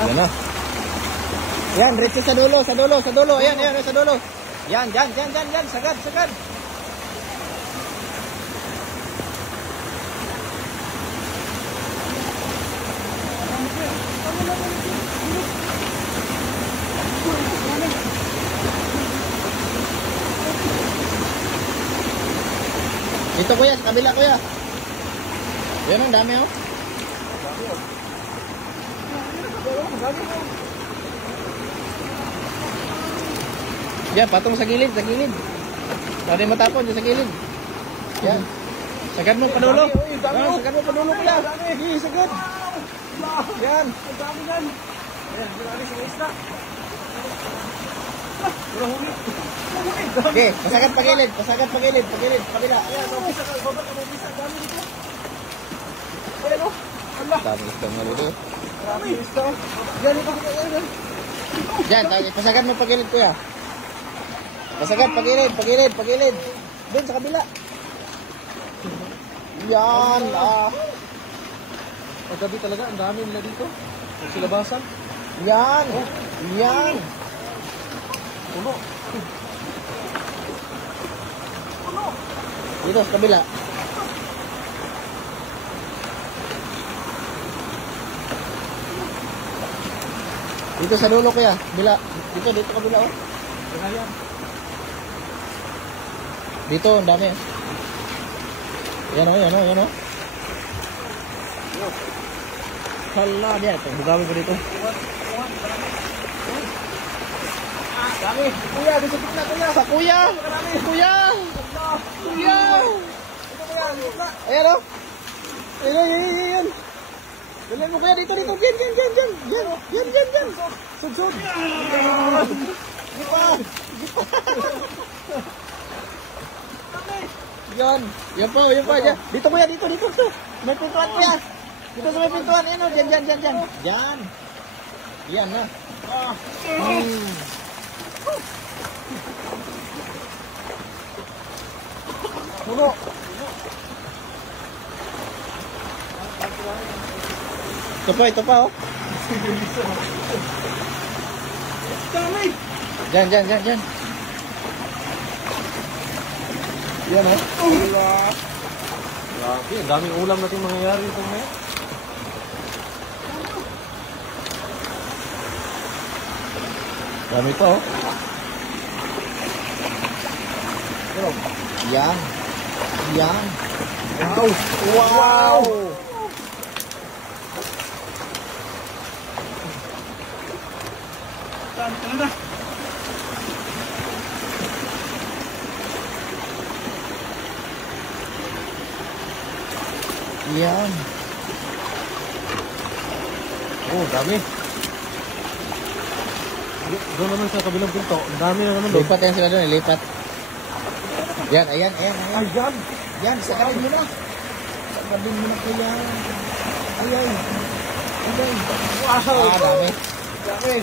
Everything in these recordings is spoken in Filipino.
Yan na. Yan, diretso sa dulo, sa dulo, sa dulo. Ayan, ayan, sa dulo. Yan, yan, yan, yan, yan. Sagad, sagad. Dito kuya, sa kabila kuya. Yan ang dami oh. Yan, patong sa gilid, sa gilid. Pwede matapon dyan sa gilid. Yan. Sagad mo padulo. Yan, sagad mo padulo kuya. Sige, sagad. Yan. Okay, pasagad pagilid, pasagad pagilid, pagilid, kabila. Ayan, mabisa ka, babat ka, mabisa. Dami dito. Ayan o. Allah. Dami istong nga dito. Dami istong. Yan, ito. Yan, pasagad mo pagilid kuya. Pasagad pagilid, pagilid, pagilid. Doon sa kabila. Yan, Paggabi talaga, ang dami nila dito. Silabasan. Yan. Yan. Puno. Dito sa kabila. Dito sa dulo kuya, kabila. Dito, dito kabila oh. Ayan. Dito, ang dami oh. Yan oh, yan oh, yan oh. Hala, yan. Bugawin ko dito. Dami. Kuya, dito na kuya. Sa kuya. Kuya. Kuya. Ayan o. Ayan, ayan, ayan. Dali mo kuya dito, dito. Yan, yan, yan, yan. Yan, yan, yan, yan. Sudsud. Di pa. Yan. Yan pa, yan pa. Yan. Dito kuya, dito, dito. May pintuan kuya. Dito sa may pintuan. Ayan o. Yan, yan, yan, yan. Yan. Yan na. Puno. Ito pa oh. Dami. Diyan, diyan, diyan, diyan. Yan oh. Allah. Grabe, ang daming ulam natin mangyayari ito ngayon. Dami pa oh. Yan. Yan. Wow. Wow. Tanda. Yan. Oh, dami. Doon naman sa kabilang pinto. Ang dami na naman doon. Lipat yan sila doon, lipat. Yan, ayan, ayan, ayan. Ayan. Yan, sakabin mo na. Sakabin mo na kuya. Ayan. Ayan. Wow. Dami. Dami.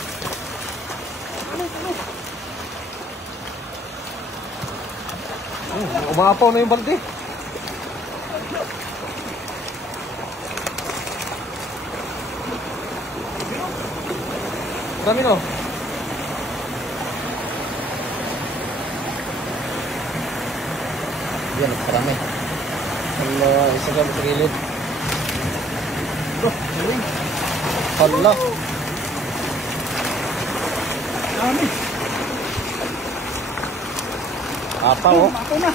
Umaapaw na yung balde. Dami no. Yan, karami. Allah, isa ka sa gilid. Allah. Dami. Apa oh. Ako na.